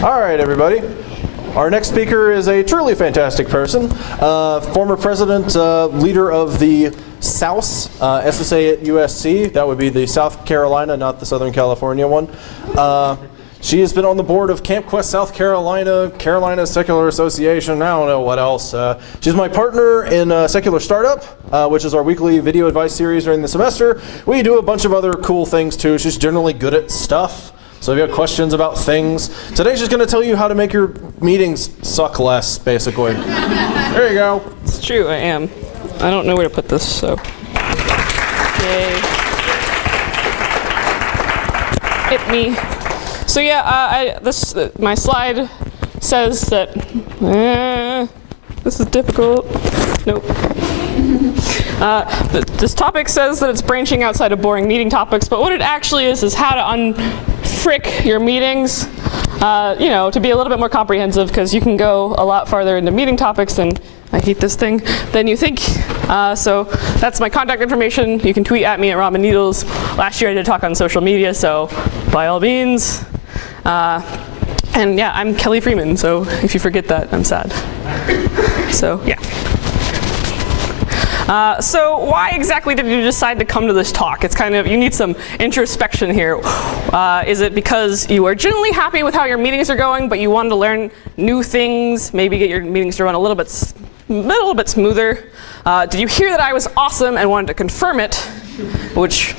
All right, everybody. Our next speaker is a truly fantastic person, former president, leader of the SOUS, SSA at USC. That would be the South Carolina, not the Southern California one. She has been on the board of Camp Quest South Carolina, Carolina Secular Association, I don't know what else. She's my partner in Secular Startup, which is our weekly video advice series during the semester. We do a bunch of other cool things too. She's generally good at stuff. So if you have questions about things, today she's going to tell you how to make your meetings suck less, basically. There you go. It's true, I am. I don't know where to put this, so. Yay. Hit me. So yeah, my slide says that, this is difficult. Nope. This topic says that it's branching outside of boring meeting topics, but what it actually is how to unfrick your meetings, to be a little bit more comprehensive, because you can go a lot farther into meeting topics than, I hate this thing, than you think. So that's my contact information. You can tweet at me at Ramen Needles. Last year I did a talk on social media, so by all means. And yeah, I'm Kelley Freeman, so if you forget that, I'm sad. So yeah. So why exactly did you decide to come to this talk? It's kind of, you need some introspection here. Is it because you are generally happy with how your meetings are going, but you wanted to learn new things, maybe get your meetings to run a little bit smoother? Did you hear that I was awesome and wanted to confirm it? Which,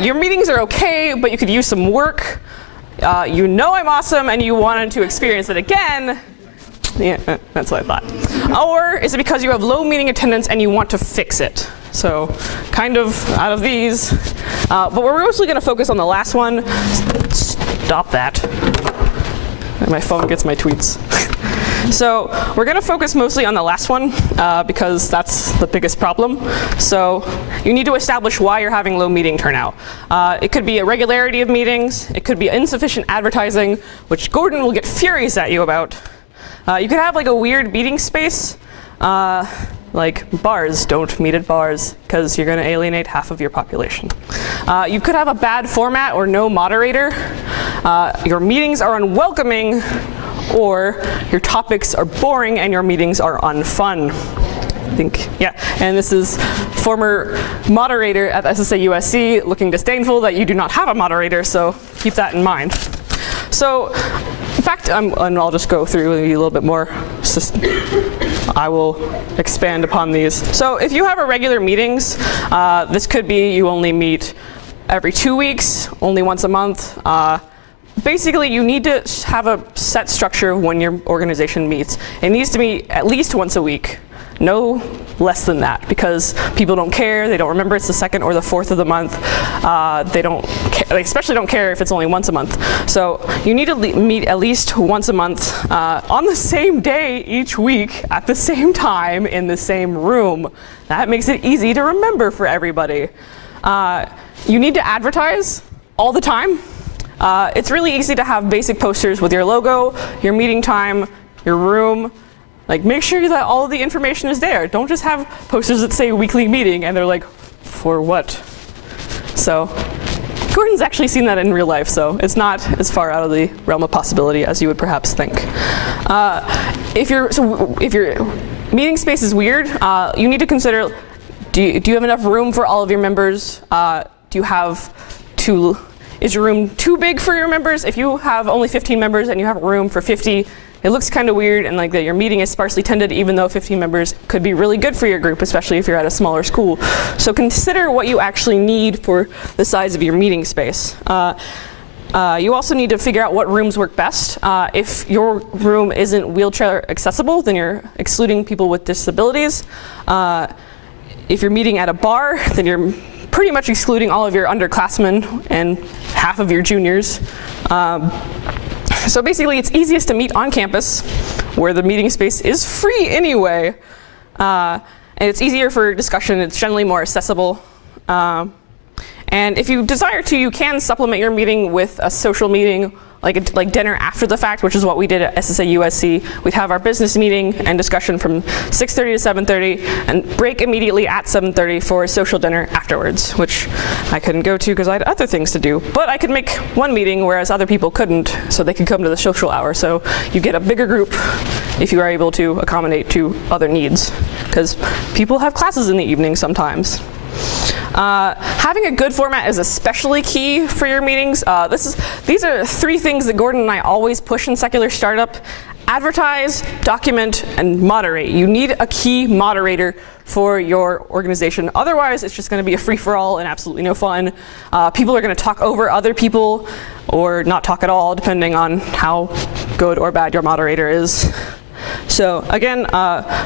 your meetings are okay, but you could use some work. You know I'm awesome and you wanted to experience it again. Yeah, that's what I thought. Or is it because you have low meeting attendance and you want to fix it? So kind of out of these. But we're mostly going to focus on the last one. Stop that. My phone gets my tweets. So we're going to focus mostly on the last one because that's the biggest problem. So you need to establish why you're having low meeting turnout. It could be irregularity of meetings. It could be insufficient advertising, which Gordon will get furious at you about. You could have like a weird meeting space, like bars. Don't meet at bars because you're going to alienate half of your population. You could have a bad format or no moderator. Your meetings are unwelcoming, or your topics are boring and your meetings are unfun. I think, yeah. And this is former moderator at SSA USC looking disdainful that you do not have a moderator, so keep that in mind. So, in fact, and I'll just go through a little bit more. I will expand upon these. So if you have irregular meetings, this could be you only meet every 2 weeks, only once a month. Basically, you need to have a set structure of when your organization meets. It needs to meet at least once a week. No less than that, because people don't care. They don't remember it's the 2nd or the 4th of the month. They especially don't care if it's only once a month. So you need to meet at least once a month on the same day each week at the same time in the same room. That makes it easy to remember for everybody. You need to advertise all the time. It's really easy to have basic posters with your logo, your meeting time, your room. Like, make sure that all of the information is there. Don't just have posters that say weekly meeting and they're like, for what? So, Gordon's actually seen that in real life, so it's not as far out of the realm of possibility as you would perhaps think. If your meeting space is weird, you need to consider, do you have enough room for all of your members? Is your room too big for your members? If you have only 15 members and you have room for 50, it looks kind of weird, and like that your meeting is sparsely tended, even though 15 members could be really good for your group, especially if you're at a smaller school. So consider what you actually need for the size of your meeting space. You also need to figure out what rooms work best. If your room isn't wheelchair accessible, then you're excluding people with disabilities. If you're meeting at a bar, then you're pretty much excluding all of your underclassmen and half of your juniors. So basically, it's easiest to meet on campus, where the meeting space is free anyway. And it's easier for discussion. It's generally more accessible. And if you desire to, you can supplement your meeting with a social meeting like dinner after the fact, which is what we did at SSA USC. We'd have our business meeting and discussion from 6:30 to 7:30, and break immediately at 7:30 for a social dinner afterwards, which I couldn't go to because I had other things to do. But I could make one meeting, whereas other people couldn't, so they could come to the social hour. So you get a bigger group if you are able to accommodate to other needs, because people have classes in the evening sometimes. Having a good format is especially key for your meetings. These are 3 things that Gordon and I always push in Secular Startup. Advertise, document, and moderate. You need a key moderator for your organization. Otherwise, it's just going to be a free-for-all and absolutely no fun. People are going to talk over other people or not talk at all, depending on how good or bad your moderator is. So again,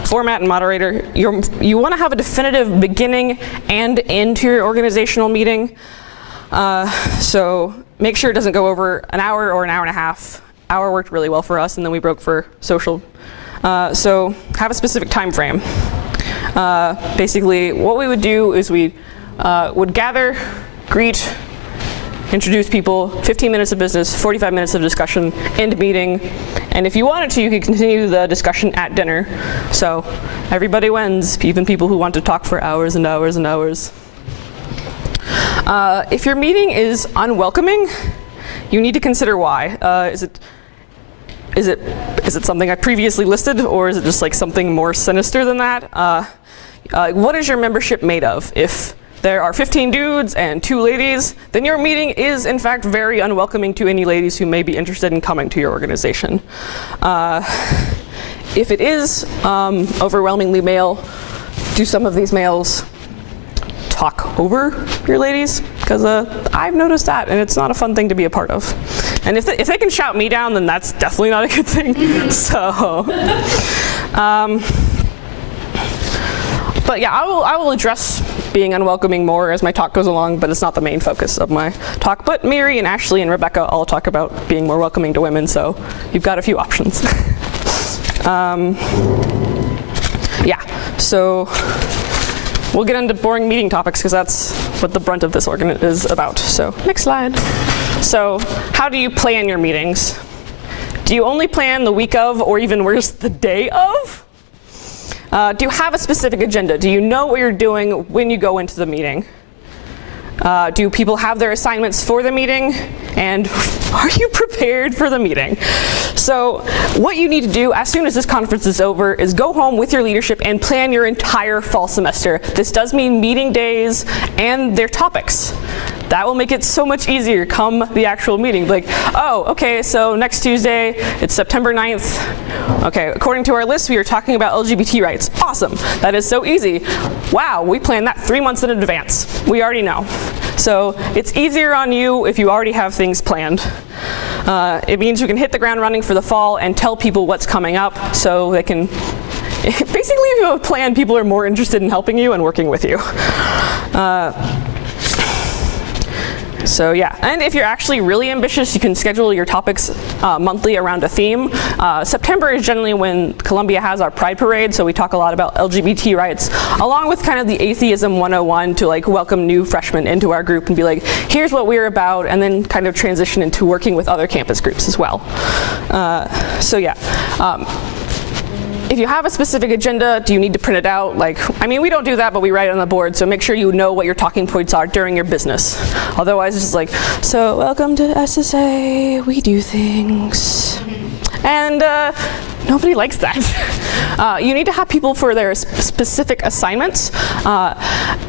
format and moderator, you want to have a definitive beginning and end to your organizational meeting. So make sure it doesn't go over an hour or an hour and a half. Hour worked really well for us, and then we broke for social. So have a specific time frame. Basically, what we would do is we would gather, greet, introduce people, 15 minutes of business, 45 minutes of discussion, end meeting. And if you wanted to, you could continue the discussion at dinner. So everybody wins, even people who want to talk for hours and hours and hours. If your meeting is unwelcoming, you need to consider why. Is it something I previously listed, or is it just like something more sinister than that? What is your membership made of? If there are 15 dudes and 2 ladies, then your meeting is in fact very unwelcoming to any ladies who may be interested in coming to your organization. If it is overwhelmingly male, do some of these males talk over your ladies? Because I've noticed that, and it's not a fun thing to be a part of. And if they can shout me down, then that's definitely not a good thing. So, but yeah, I will address being unwelcoming more as my talk goes along, but it's not the main focus of my talk. But Mary and Ashley and Rebecca all talk about being more welcoming to women, so you've got a few options. Yeah, so we'll get into boring meeting topics because that's what the brunt of this is about. So next slide. So how do you plan your meetings? Do you only plan the week of, or even worse, the day of? Do you have a specific agenda? Do you know what you're doing when you go into the meeting? Do people have their assignments for the meeting? And are you prepared for the meeting? So what you need to do as soon as this conference is over is go home with your leadership and plan your entire fall semester. This does mean meeting days and their topics. That will make it so much easier come the actual meeting. Like, oh, okay, so next Tuesday, it's September 9th. Okay, according to our list, we are talking about LGBT rights. Awesome, that is so easy. Wow, we planned that 3 months in advance. We already know. So it's easier on you if you already have things planned. It means you can hit the ground running for the fall and tell people what's coming up so they can, basically if you have a plan, people are more interested in helping you and working with you. So yeah, and if you're actually really ambitious, you can schedule your topics monthly around a theme. September is generally when Columbia has our Pride Parade, so we talk a lot about LGBT rights, along with kind of the Atheism 101 to like welcome new freshmen into our group and be like, here's what we're about, and then kind of transition into working with other campus groups as well. So yeah. If you have a specific agenda, do you need to print it out? Like, I mean, we don't do that, but we write it on the board, so make sure you know what your talking points are during your business. Otherwise, it's just like, so welcome to SSA, we do things. And nobody likes that. You need to have people for their specific assignments.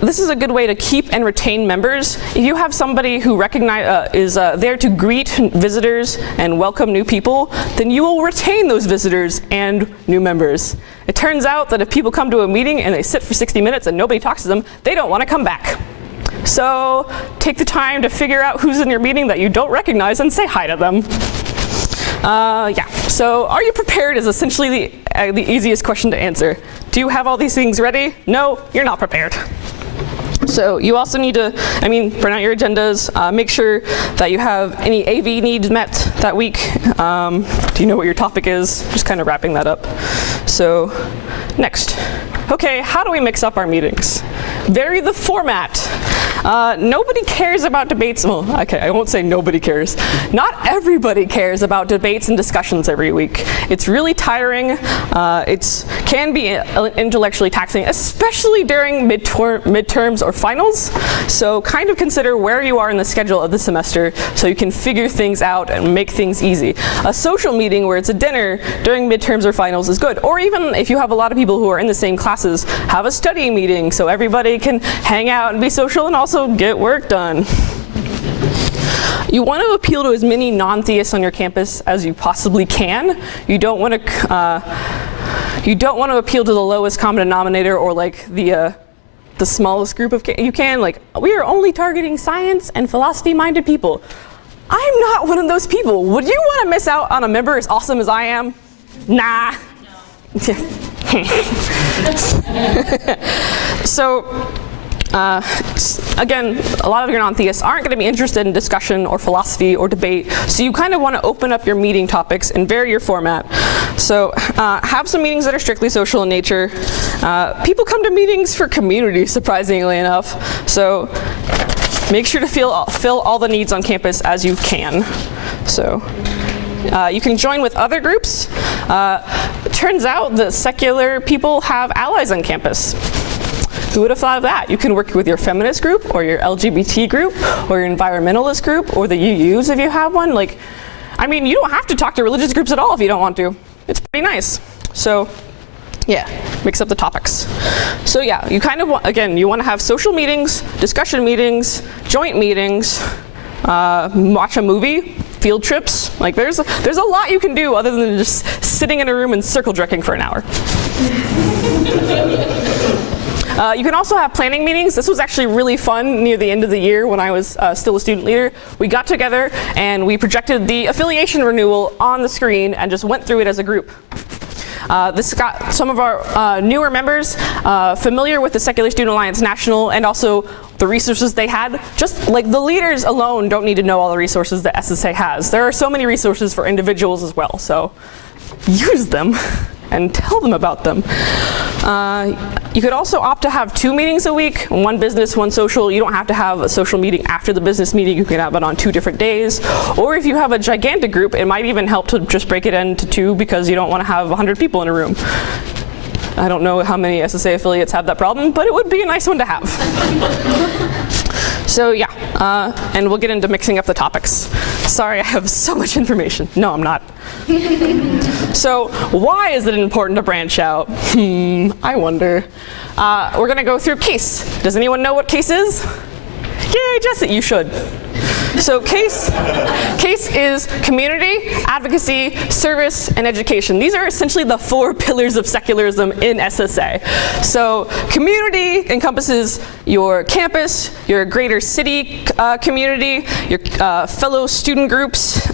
This is a good way to keep and retain members. If you have somebody who is there to greet visitors and welcome new people, then you will retain those visitors and new members. It turns out that if people come to a meeting and they sit for 60 minutes and nobody talks to them, they don't want to come back. So take the time to figure out who's in your meeting that you don't recognize and say hi to them. Yeah, so are you prepared is essentially the easiest question to answer. Do you have all these things ready? No, you're not prepared. So you also need to, print out your agendas, make sure that you have any AV needs met that week. Do you know what your topic is? Just kind of wrapping that up. So next. Okay, how do we mix up our meetings? Vary the format. Nobody cares about debates. Well, okay, I won't say nobody cares. Not everybody cares about debates and discussions every week. It's really tiring. It can be intellectually taxing, especially during midterms or finals. So kind of consider where you are in the schedule of the semester so you can figure things out and make things easy. A social meeting where it's a dinner during midterms or finals is good. Or even if you have a lot of people who are in the same classes, have a study meeting so everybody can hang out and be social and also get work done. You want to appeal to as many non-theists on your campus as you possibly can. You don't want to appeal to the lowest common denominator or like the smallest group of you can. Like, we are only targeting science and philosophy-minded people. I'm not one of those people. Would you want to miss out on a member as awesome as I am? Nah. No. So, again, a lot of your non-theists aren't going to be interested in discussion or philosophy or debate, so you kind of want to open up your meeting topics and vary your format. So have some meetings that are strictly social in nature. People come to meetings for community, surprisingly enough, so make sure to fill all the needs on campus as you can. So you can join with other groups. It turns out that secular people have allies on campus. Who would have thought of that? You can work with your feminist group or your LGBT group or your environmentalist group or the UUs if you have one. Like, I mean, you don't have to talk to religious groups at all if you don't want to. It's pretty nice. So yeah, mix up the topics. So yeah, you kind of want, again, you want to have social meetings, discussion meetings, joint meetings, watch a movie, field trips. Like there's a lot you can do other than just sitting in a room and circle jerking for an hour. You can also have planning meetings. This was actually really fun near the end of the year when I was still a student leader. We got together and we projected the affiliation renewal on the screen and just went through it as a group. This got some of our newer members familiar with the Secular Student Alliance National and also the resources they had. Just like the leaders alone don't need to know all the resources that SSA has. There are so many resources for individuals as well, so use them and tell them about them. You could also opt to have 2 meetings a week, one business, one social. You don't have to have a social meeting after the business meeting. You can have it on 2 different days. Or if you have a gigantic group, it might even help to just break it into 2 because you don't want to have 100 people in a room. I don't know how many SSA affiliates have that problem, but it would be a nice one to have. So yeah, and we'll get into mixing up the topics. Sorry, I have so much information. No, I'm not. So why is it important to branch out? I wonder. We're going to go through CASE. Does anyone know what CASE is? Yay, Jesse, you should. So CASE is community, advocacy, service, and education. These are essentially the 4 pillars of secularism in SSA. So community encompasses your campus, your greater city community, your fellow student groups.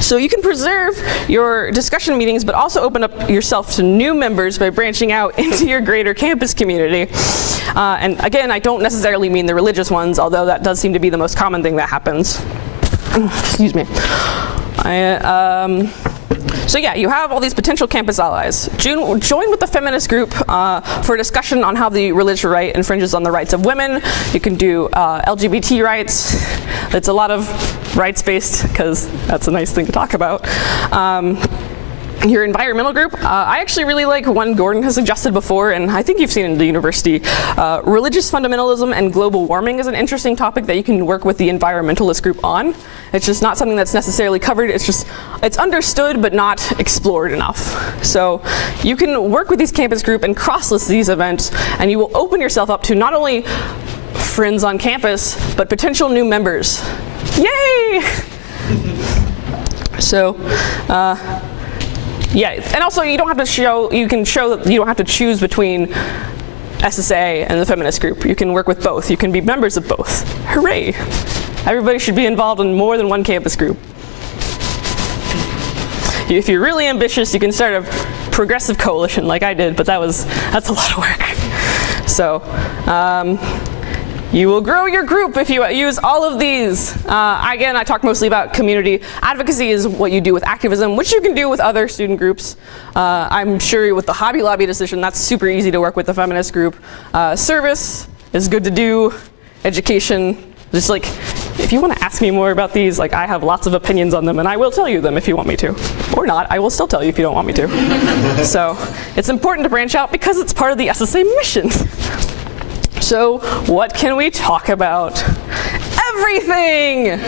So you can preserve your discussion meetings, but also open up yourself to new members by branching out into your greater campus community. And again, I don't necessarily mean the religious ones, although that does seem to be the most common thing that happens. Excuse me. So yeah, you have all these potential campus allies. Join with the feminist group for a discussion on how the religious right infringes on the rights of women. You can do LGBT rights. It's a lot of rights-based because that's a nice thing to talk about. Your environmental group, I actually really like one Gordon has suggested before, and I think you've seen it in the university. Religious fundamentalism and global warming is an interesting topic that you can work with the environmentalist group on. It's just not something that's necessarily covered. It's understood but not explored enough. So you can work with these campus group and cross-list these events, and you will open yourself up to not only friends on campus, but potential new members. Yay! So, yeah, and also you don't have to show, you can show that you don't have to choose between SSA and the feminist group. You can work with both. You can be members of both. Hooray! Everybody should be involved in more than one campus group. If you're really ambitious, you can start a progressive coalition like I did, but that's a lot of work. So, you will grow your group if you use all of these. Again, I talk mostly about community. Advocacy is what you do with activism, which you can do with other student groups. I'm sure with the Hobby Lobby decision, that's super easy to work with the feminist group. Service is good to do education. Just like, if you want to ask me more about these, like I have lots of opinions on them and I will tell you them if you want me to. Or not, I will still tell you if you don't want me to. So it's important to branch out because it's part of the SSA mission. So what can we talk about? Everything!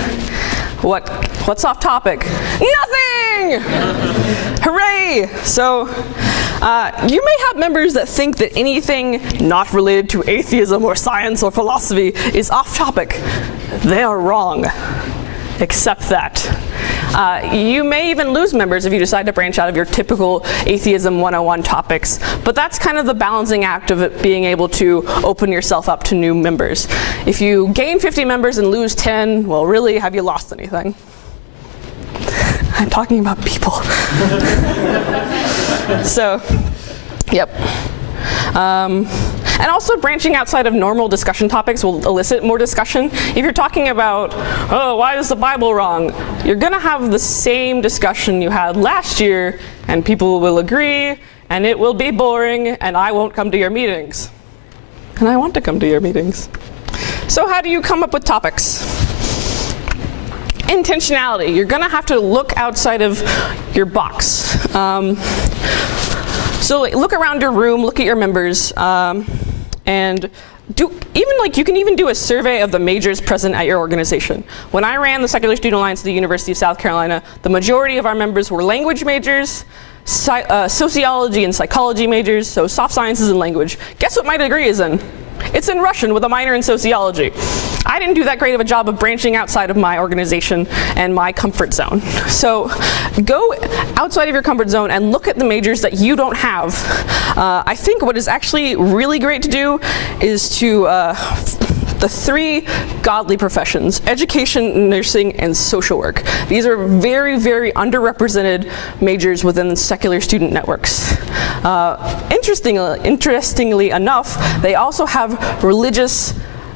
What's off topic? Nothing! Hooray! So you may have members that think that anything not related to atheism or science or philosophy is off topic. They are wrong. Accept that. You may even lose members if you decide to branch out of your typical Atheism 101 topics, but that's kind of the balancing act of it being able to open yourself up to new members. If you gain 50 members and lose 10, well, really, have you lost anything? I'm talking about people. So, yep. And also branching outside of normal discussion topics will elicit more discussion. If you're talking about, oh, why is the Bible wrong? You're gonna have the same discussion you had last year, and people will agree, and it will be boring, and I won't come to your meetings. And I want to come to your meetings. So how do you come up with topics? Intentionality. You're gonna have to look outside of your box. So look around your room, look at your members, and you can even do a survey of the majors present at your organization. When I ran the Secular Student Alliance at the University of South Carolina, the majority of our members were language majors, sociology and psychology majors, so soft sciences and language. Guess what my degree is in? It's in Russian with a minor in sociology. I didn't do that great of a job of branching outside of my organization and my comfort zone. So go outside of your comfort zone and look at the majors that you don't have. I think what is actually really great to do is to the 3 godly professions: education, nursing, and social work. These are very, very underrepresented majors within secular student networks. Interestingly enough, they also have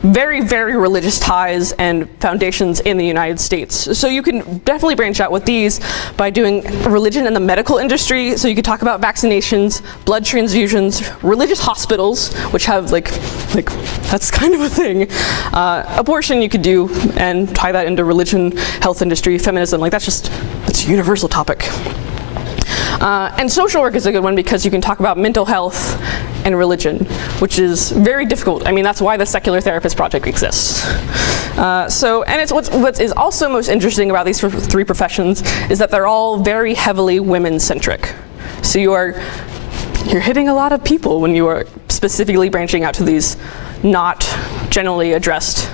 very, very religious ties and foundations in the United States. So you can definitely branch out with these by doing religion in the medical industry. So you could talk about vaccinations, blood transfusions, religious hospitals, which have like that's kind of a thing. Abortion you could do and tie that into religion, health industry, feminism. Like it's a universal topic. And social work is a good one because you can talk about mental health and religion, which is very difficult. I mean, that's why the Secular Therapist Project exists. And what is also most interesting about these 3 professions is that they're all very heavily women-centric. So you're hitting a lot of people when you are specifically branching out to these not generally addressed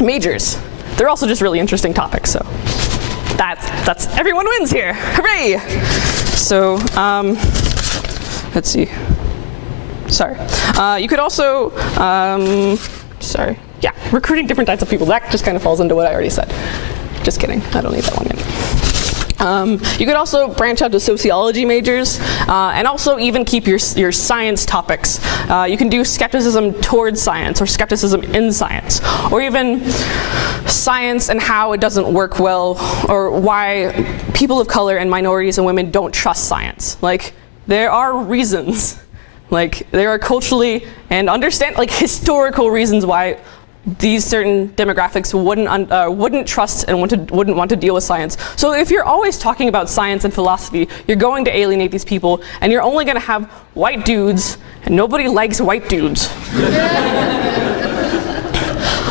majors. They're also just really interesting topics, so. That's everyone wins here. Hooray! So, let's see. Sorry. You could also, recruiting different types of people. That just kind of falls into what I already said. Just kidding. I don't need that one yet. You could also branch out to sociology majors, and also even keep your science topics. You can do skepticism towards science, or skepticism in science, or even science and how it doesn't work well, or why people of color and minorities and women don't trust science. Like, there are reasons. Like, there are culturally and historical reasons why these certain demographics wouldn't trust and wouldn't want to deal with science. So if you're always talking about science and philosophy, you're going to alienate these people, and you're only going to have white dudes, and nobody likes white dudes.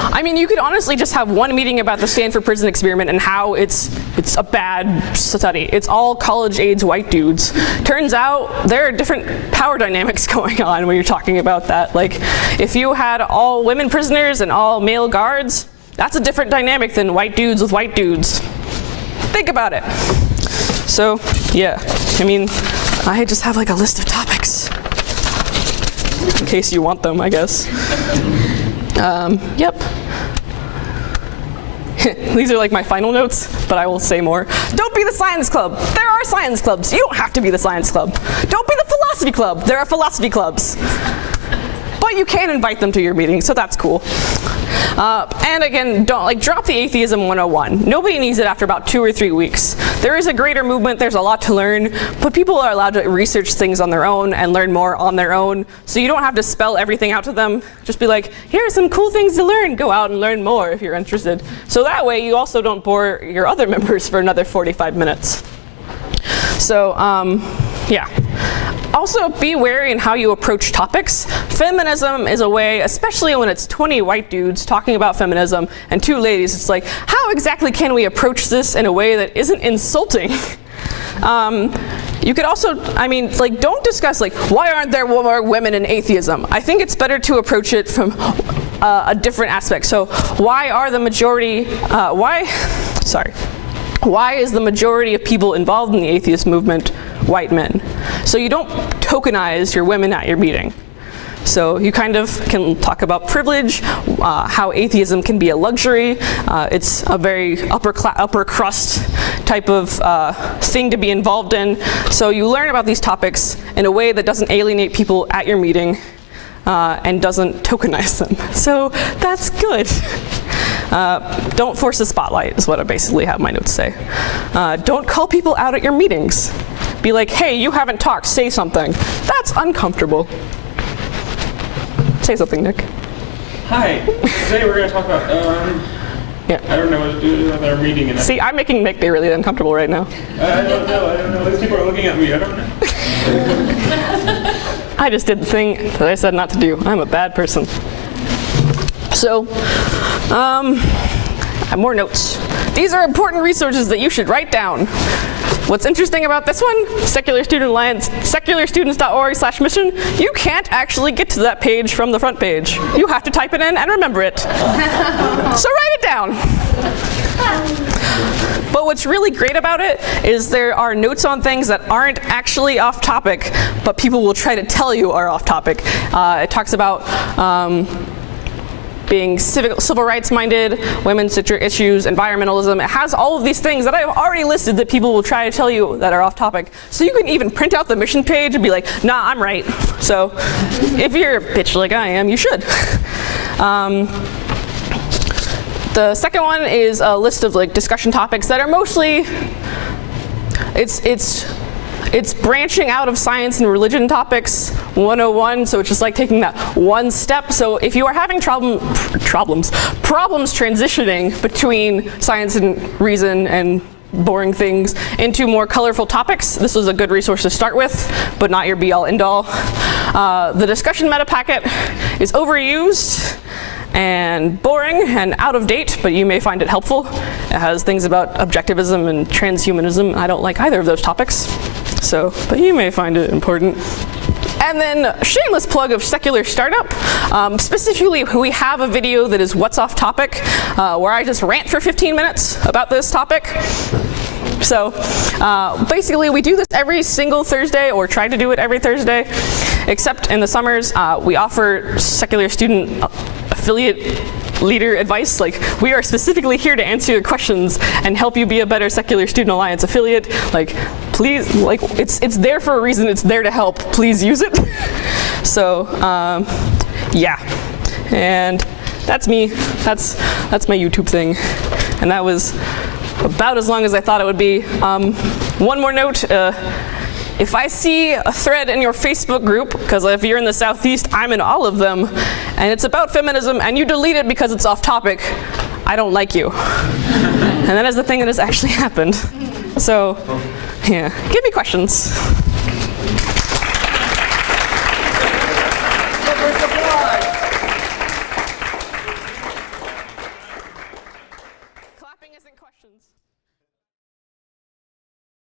I mean, you could honestly just have one meeting about the Stanford Prison Experiment and how it's a bad study. It's all college-age white dudes. Turns out there are different power dynamics going on when you're talking about that. Like, if you had all women prisoners and all male guards, that's a different dynamic than white dudes with white dudes. Think about it. So, yeah, I mean, I just have like a list of topics in case you want them, I guess. Yep. These are like my final notes, but I will say more. Don't be the science club. There are science clubs. You don't have to be the science club. Don't be the philosophy club. There are philosophy clubs. But you can invite them to your meeting, so that's cool. And again, don't drop the Atheism 101. Nobody needs it after about 2 or 3 weeks. there is a greater movement, there's a lot to learn, but people are allowed to research things on their own and learn more on their own. So you don't have to spell everything out to them. Just be like, here are some cool things to learn. Go out and learn more if you're interested. So that way you also don't bore your other members for another 45 minutes. So, yeah. Also, be wary in how you approach topics. Feminism is a way, especially when it's 20 white dudes talking about feminism and 2 ladies, it's like, how exactly can we approach this in a way that isn't insulting? You could also, I mean, like, don't discuss, like, why aren't there more women in atheism? I think it's better to approach it from a different aspect. So, why are the majority, why is the majority of people involved in the atheist movement white men? So you don't tokenize your women at your meeting. So you kind of can talk about privilege, how atheism can be a luxury. It's a very upper crust type of thing to be involved in. So you learn about these topics in a way that doesn't alienate people at your meeting and doesn't tokenize them. So that's good. Don't force the spotlight is what I basically have my notes say. Don't call people out at your meetings. Be like, hey, you haven't talked, say something. That's uncomfortable. Say something, Nick. Hi. Today we're going to talk about, yeah. I don't know what to do with our meeting. And See, I'm making Nick be really uncomfortable right now. I don't know. These people are looking at me. I don't know. I just did the thing that I said not to do. I'm a bad person. So, I have more notes. These are important resources that you should write down. What's interesting about this one, Secular Student Alliance, secularstudents.org/mission, you can't actually get to that page from the front page. You have to type it in and remember it. So write it down. But what's really great about it is there are notes on things that aren't actually off topic, but people will try to tell you are off topic. It talks about being civil rights minded, women's issues, environmentalism. It has all of these things that I've already listed that people will try to tell you that are off topic. So you can even print out the mission page and be like, nah, I'm right. So if you're a bitch like I am, you should. The second one is a list of like discussion topics that are mostly, it's branching out of science and religion topics 101, so it's just like taking that one step. So if you are having problems transitioning between science and reason and boring things into more colorful topics, this was a good resource to start with, but not your be-all end-all. The discussion meta packet is overused and boring and out of date, but you may find it helpful. It has things about objectivism and transhumanism. I don't like either of those topics, but you may find it important. And then shameless plug of Secular Startup. Specifically, we have a video that is what's off topic, where I just rant for 15 minutes about this topic. So basically, we do this every single Thursday, or try to do it every Thursday, except in the summers. We offer secular student affiliate leader advice. Like, we are specifically here to answer your questions and help you be a better Secular Student Alliance affiliate. Like, please, like, it's there for a reason. It's there to help. Please use it. So, yeah, and that's me. That's my YouTube thing, and that was about as long as I thought it would be. One more note. If I see a thread in your Facebook group, because if you're in the Southeast, I'm in all of them, and it's about feminism, and you delete it because it's off topic, I don't like you. And that is the thing that has actually happened. So, yeah, give me questions.